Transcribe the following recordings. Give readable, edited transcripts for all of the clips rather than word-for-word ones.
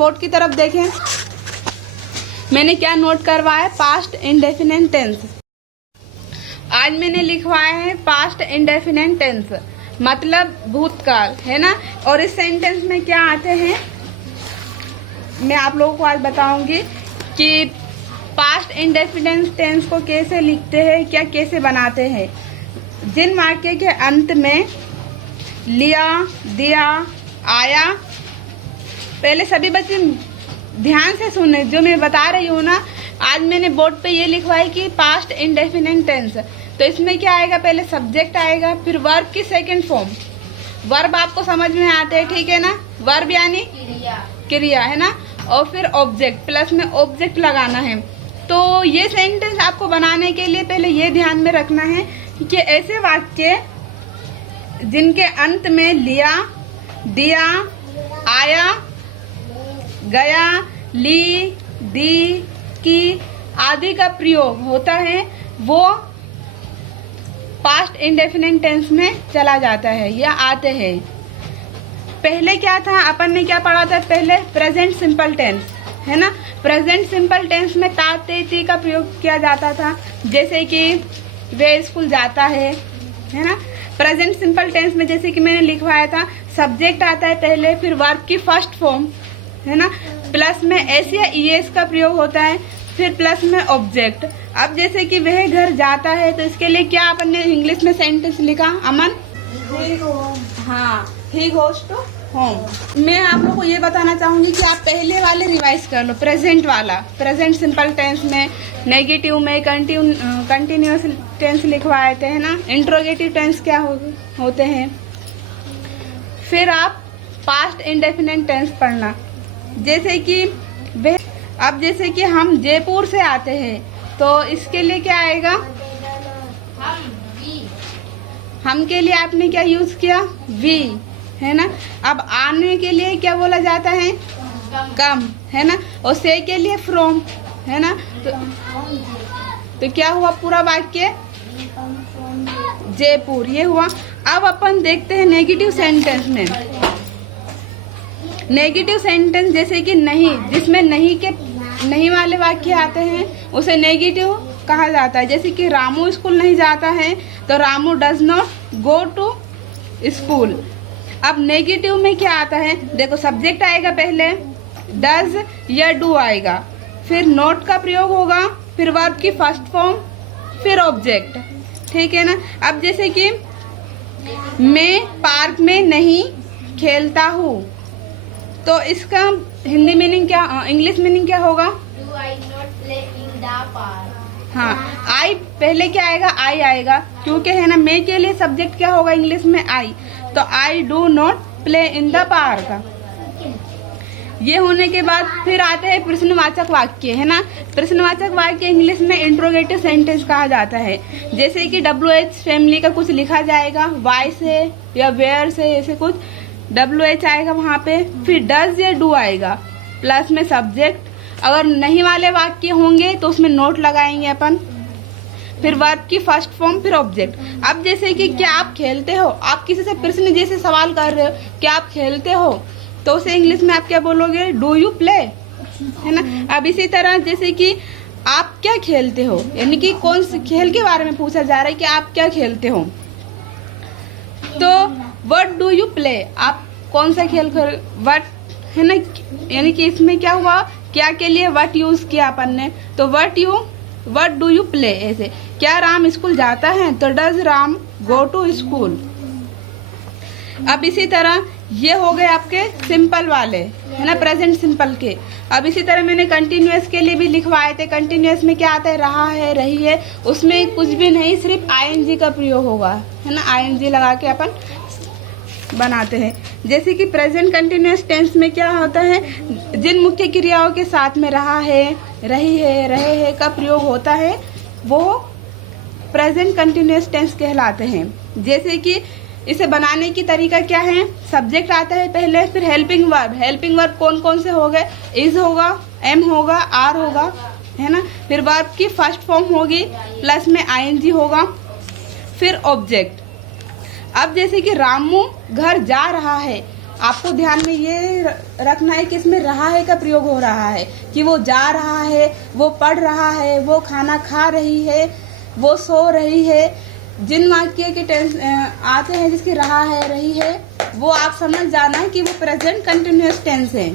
Board की तरफ देखें। मैंने क्या नोट करवाया, पास्ट इंडेफिनिट टेंस। आज मैंने लिखवाया है पास्ट इंडेफिनिट टेंस, मतलब भूतकाल, है ना। और इस सेंटेंस में क्या आते हैं मैं आप लोगों को आज बताऊंगी कि पास्ट इंडेफिनिट टेंस को कैसे लिखते हैं, क्या कैसे बनाते हैं। जिन वाक्य के अंत में लिया, दिया, आया, पहले सभी बच्चे ध्यान से सुने जो मैं बता रही हूँ ना। आज मैंने बोर्ड पे ये लिखवाई कि पास्ट इंडेफिनिट टेंस, तो इसमें क्या आएगा, पहले सब्जेक्ट आएगा, फिर वर्ब की सेकंड फॉर्म। वर्ब आपको समझ में आते हैं, ठीक है ना। वर्ब यानी क्रिया, है ना। और फिर ऑब्जेक्ट, प्लस में ऑब्जेक्ट लगाना है। तो ये सेंटेंस आपको बनाने के लिए पहले ये ध्यान में रखना है कि ऐसे वाक्य जिनके अंत में लिया, दिया, आया, गया, ली, दी, की आदि का प्रयोग होता है, वो पास्ट इंडेफिनिट टेंस में चला जाता है या आते हैं। पहले क्या था, अपन ने क्या पढ़ा था, पहले प्रेजेंट सिंपल टेंस, है ना। प्रेजेंट सिंपल टेंस में ता, ते, ती का प्रयोग किया जाता था, जैसे कि वे स्कूल जाता है ना। प्रेजेंट सिंपल टेंस में जैसे कि मैंने लिखवाया था, सब्जेक्ट आता है पहले, फिर वर्ब की फर्स्ट फॉर्म, है ना, प्लस में एस या ईएस का प्रयोग होता है, फिर प्लस में ऑब्जेक्ट। अब जैसे कि वह घर जाता है, तो इसके लिए क्या अपन ने इंग्लिश में सेंटेंस लिखा, अमन? हाँ, ही गोज टू होम। मैं आप लोगों को ये बताना चाहूंगी कि आप पहले वाले रिवाइज कर लो, प्रेजेंट वाला। प्रेजेंट सिंपल टेंस में नेगेटिव में कंटिन्यूअस टेंस लिखवाए थे, है ना। इंट्रोगेटिव टेंस क्या होते हैं। फिर आप पास्ट इंडेफिनिट टेंस पढ़ना, जैसे कि अब जैसे कि हम जयपुर से आते हैं, तो इसके लिए क्या आएगा, हम के लिए आपने क्या यूज किया, वी, है ना। अब आने के लिए क्या बोला जाता है, कम, है ना। और से के लिए फ्रॉम, है ना। तो क्या हुआ पूरा वाक्य, जयपुर, ये हुआ। अब अपन देखते हैं नेगेटिव सेंटेंस में। नेगेटिव सेंटेंस जैसे कि नहीं, जिसमें नहीं वाले वाक्य आते हैं, उसे नेगेटिव कहा जाता है। जैसे कि रामू स्कूल नहीं जाता है, तो Ramu does not go to school. अब नेगेटिव में क्या आता है, देखो सब्जेक्ट आएगा पहले, डज या डू आएगा, फिर नॉट का प्रयोग होगा, फिर वर्ब की फर्स्ट फॉर्म, फिर ऑब्जेक्ट, ठीक है ना। अब जैसे कि मैं पार्क में नहीं खेलता हूँ, तो इसका हिंदी मीनिंग क्या, इंग्लिश मीनिंग क्या होगा, Do I not play in the park? हाँ, आई पहले क्या आएगा, आई आएगा, क्योंकि है ना मैं के लिए सब्जेक्ट क्या होगा इंग्लिश में, आई। तो I do not play in the park. ये होने के बाद फिर आते हैं प्रश्नवाचक वाक्य, है ना। प्रश्नवाचक वाक्य इंग्लिश में इंट्रोगेटिव सेंटेंस कहा जाता है। जैसे कि WH फैमिली का कुछ लिखा जाएगा, वाई से या वेयर से, ऐसे कुछ WH आएगा वहां पे, फिर डज या डू आएगा, प्लस में सब्जेक्ट। अगर नहीं वाले वाक्य होंगे तो उसमें नोट लगाएंगे अपन, फिर वर्ब की फर्स्ट फॉर्म, फिर ऑब्जेक्ट। अब जैसे कि क्या आप खेलते हो, आप किसी से प्रश्न जैसे सवाल कर रहे हो, क्या आप खेलते हो, तो उसे इंग्लिश में आप क्या बोलोगे, डू यू प्ले, है ना। अब इसी तरह जैसे कि आप क्या खेलते हो, यानी कि कौन से खेल के बारे में पूछा जा रहा है कि आप क्या खेलते हो, तो व्हाट डू यू प्ले, आप कौन सा खेल कर, व्हाट, है ना। यानी कि इसमें क्या हुआ, क्या के लिए व्हाट यूज किया अपन ने, तो व्हाट डू यू प्ले। ऐसे क्या राम स्कूल जाता है, तो does Ram go to school. अब इसी तरह ये हो गए आपके सिंपल वाले, है ना, प्रेजेंट सिंपल के। अब इसी तरह मैंने कंटिन्यूअस के लिए भी लिखवाए थे। कंटिन्यूअस में क्या आता है, रहा है, रही है, उसमें कुछ भी नहीं, सिर्फ ING का प्रयोग होगा, है ना। ING लगा के अपन बनाते हैं। जैसे कि प्रेजेंट कंटिन्यूअस टेंस में क्या होता है, जिन मुख्य क्रियाओं के साथ में रहा है, रही है, रहे हैं का प्रयोग होता है, वो प्रेजेंट कंटिन्यूअस टेंस कहलाते हैं। जैसे कि इसे बनाने की तरीका क्या है, सब्जेक्ट आता है पहले, फिर हेल्पिंग वर्ब। हेल्पिंग वर्ब कौन कौन से हो गए, इज होगा, एम होगा, आर होगा, है ना। फिर वर्ब की फर्स्ट फॉर्म होगी, प्लस में ING होगा, फिर ऑब्जेक्ट। अब जैसे कि रामू घर जा रहा है, आपको ध्यान में ये रखना है कि इसमें रहा है का प्रयोग हो रहा है, कि वो जा रहा है, वो पढ़ रहा है, वो खाना खा रही है, वो सो रही है। जिन वाक्य के टेंस आते हैं जिसकी रहा है रही है, वो आप समझ जाना है कि वो प्रेजेंट कंटिन्यूअस टेंस है।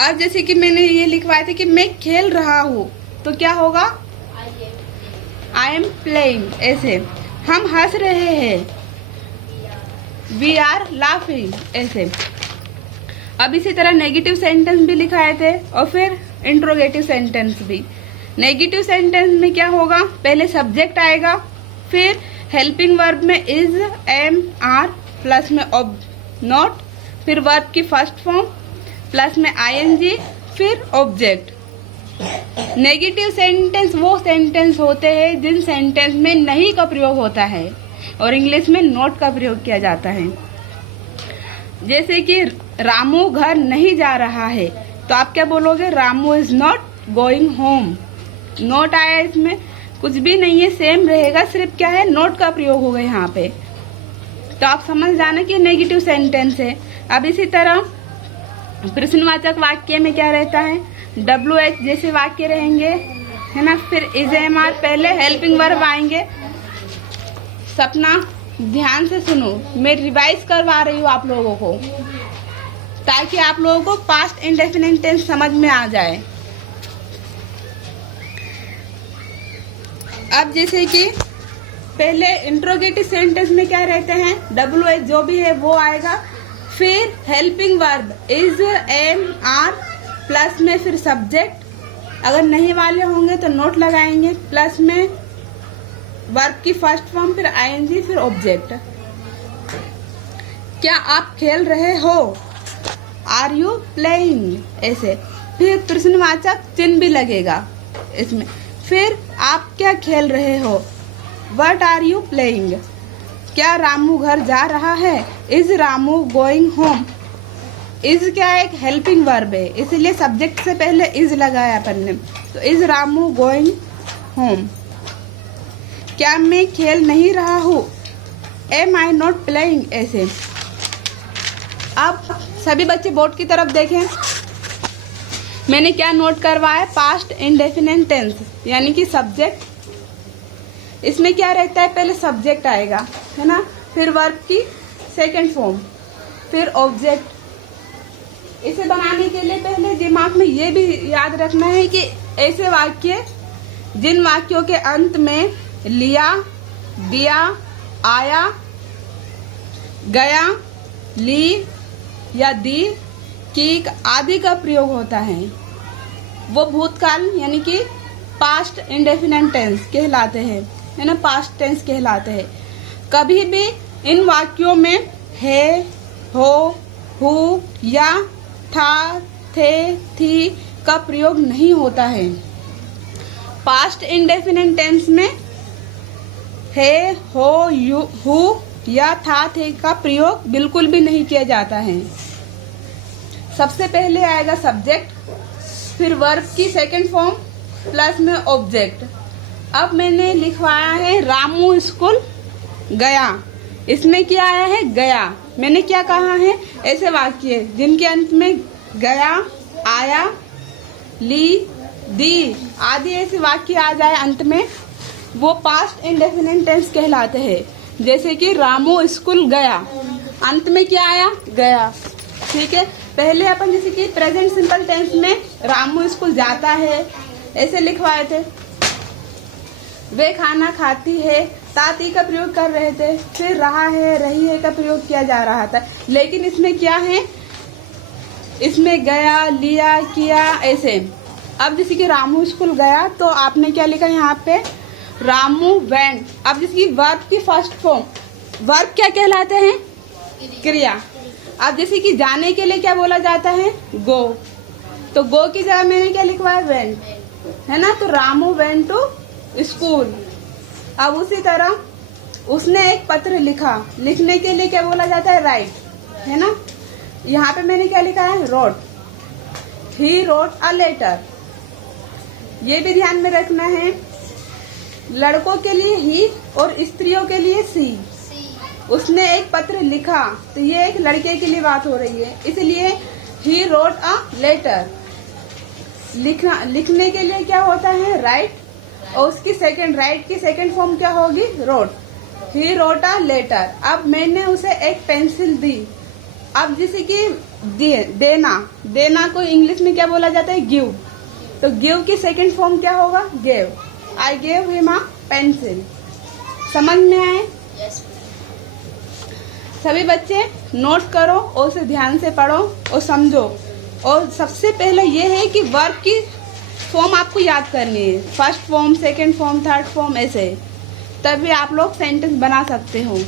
अब जैसे कि मैंने ये लिखवाया था कि मैं खेल रहा हूँ, तो क्या होगा? I am playing. ऐसे हम हंस रहे हैं, वी आर लाफिंग। ऐसे अब इसी तरह नेगेटिव सेंटेंस भी लिखाए थे और फिर इंट्रोगेटिव सेंटेंस भी। नेगेटिव सेंटेंस में क्या होगा? पहले सब्जेक्ट आएगा, फिर हेल्पिंग वर्ब में इज, एम, आर, प्लस में नॉट, फिर वर्ब की फर्स्ट फॉर्म, प्लस में आईएनजी, फिर ऑब्जेक्ट। नेगेटिव सेंटेंस वो सेंटेंस होते हैं जिन सेंटेंस में नहीं का प्रयोग होता है और इंग्लिश में नॉट का प्रयोग किया जाता है। जैसे कि रामू घर नहीं जा रहा है, तो आप क्या बोलोगे? Ramu is not going home. Not आया, इसमें कुछ भी नहीं है, सेम रहेगा, सिर्फ क्या है? नॉट का प्रयोग होगा यहाँ पे। तो आप समझ जाना कि नेगेटिव सेंटेंस है। अब इसी तरह प्रश्नवाचक वाक्य में क्या रहता है? WH जैसे वाक्य रहेंगे, है ना। फिर इज, एम, आर, पहले हेल्पिंग वर्ब आएंगे। सपना ध्यान से सुनो, मैं रिवाइज करवा रही हूँ आप लोगों को, ताकि आप लोगों को पास्ट इंडेफिनिट टेंस समझ में आ जाए। अब जैसे कि पहले इंट्रोगेटिव सेंटेंस में क्या रहते हैं? WH जो भी है वो आएगा, फिर helping verb is, am, are, plus में फिर सब्जेक्ट। अगर नहीं वाले होंगे तो नोट लगाएंगे, प्लस में वर्ब की फर्स्ट फॉर्म, फिर आईएनजी, फिर ऑब्जेक्ट। क्या आप खेल रहे हो? Are you playing. ऐसे फिर प्रश्नवाचक चिन्ह भी लगेगा इसमें। फिर आप क्या खेल रहे हो? What are you playing. क्या रामू घर जा रहा है? Is Ramu going home. Is क्या है? एक हेल्पिंग वर्ब है, इसलिए सब्जेक्ट से पहले इज लगाया अपन ने, तो इज रामू गोइंग होम। क्या मैं खेल नहीं रहा हूँ? Am I not playing. ऐसे अब सभी बच्चे बोर्ड की तरफ देखें। मैंने क्या नोट करवाया? पास्ट इंडेफिनिट टेंस, यानी कि सब्जेक्ट। इसमें क्या रहता है? पहले सब्जेक्ट आएगा, है ना, फिर वर्ब की सेकंड फॉर्म, फिर ऑब्जेक्ट। इसे बनाने के लिए पहले दिमाग में ये भी याद रखना है कि ऐसे वाक्य जिन वाक्यों के अंत में लिया, दिया, आया, गया, ली या दी, की आदि का प्रयोग होता है, वो भूतकाल यानी कि पास्ट इंडेफिनिट टेंस कहलाते हैं, है ना, पास्ट टेंस कहलाते हैं। कभी भी इन वाक्यों में है, हो, हु या था, थे, थी का प्रयोग नहीं होता है। पास्ट इंडेफिनिट टेंस में है, हो, हु या था, थे का प्रयोग बिल्कुल भी नहीं किया जाता है। सबसे पहले आएगा सब्जेक्ट, फिर वर्ब की सेकंड फॉर्म, प्लस में ऑब्जेक्ट। अब मैंने लिखवाया है रामू स्कूल गया। इसमें क्या आया है? गया। मैंने क्या कहा है? ऐसे वाक्य जिनके अंत में गया, आया, ली, दी आदि ऐसे वाक्य आ जाए अंत में, वो पास्ट इंडेफिनिट टेंस कहलाते हैं। जैसे कि रामू स्कूल गया, अंत में क्या आया? गया। ठीक है। पहले अपन जैसे कि प्रेजेंट सिंपल टेंस में रामू स्कूल जाता है ऐसे लिखवाए थे, वे खाना खाती है, ताती का प्रयोग कर रहे थे, फिर रहा है, रही है का प्रयोग किया जा रहा था। लेकिन इसमें क्या है? इसमें गया, लिया, किया ऐसे। अब जैसे कि रामू स्कूल गया, तो आपने क्या लिखा यहाँ पे? रामू वेंट। अब जिसकी वर्ब की फर्स्ट फॉर्म, वर्ब क्या कहलाते हैं? क्रिया। अब जैसे कि जाने के लिए क्या बोला जाता है? गो। तो गो की जगह मैंने क्या लिखवाया? वेंट, है ना। तो रामू वेंट टू स्कूल। अब उसी तरह उसने एक पत्र लिखा, लिखने के लिए क्या बोला जाता है? राइट, है ना। यहाँ पे मैंने क्या लिखा है? Wrote. He wrote a letter. ये भी ध्यान में रखना है, लड़कों के लिए ही और स्त्रियों के लिए सी। उसने एक पत्र लिखा, तो ये एक लड़के के लिए बात हो रही है, इसलिए ही रोट अ लेटर। लिखने के लिए क्या होता है? राइट, और उसकी राइट की सेकंड फॉर्म क्या होगी? Wrote. He wrote a letter. अब मैंने उसे एक पेंसिल दी। अब जैसे कि देना को इंग्लिश में क्या बोला जाता है? गिव। तो गिव की सेकंड फॉर्म क्या होगा? Gave. I gave him a pencil. समझ में आए? Yes. सभी बच्चे नोट करो और उसे ध्यान से पढ़ो और समझो। और सबसे पहले ये है कि वर्ब की फॉर्म आपको याद करनी है, first form, second form, third form, ऐसे, तभी आप लोग सेंटेंस बना सकते हो।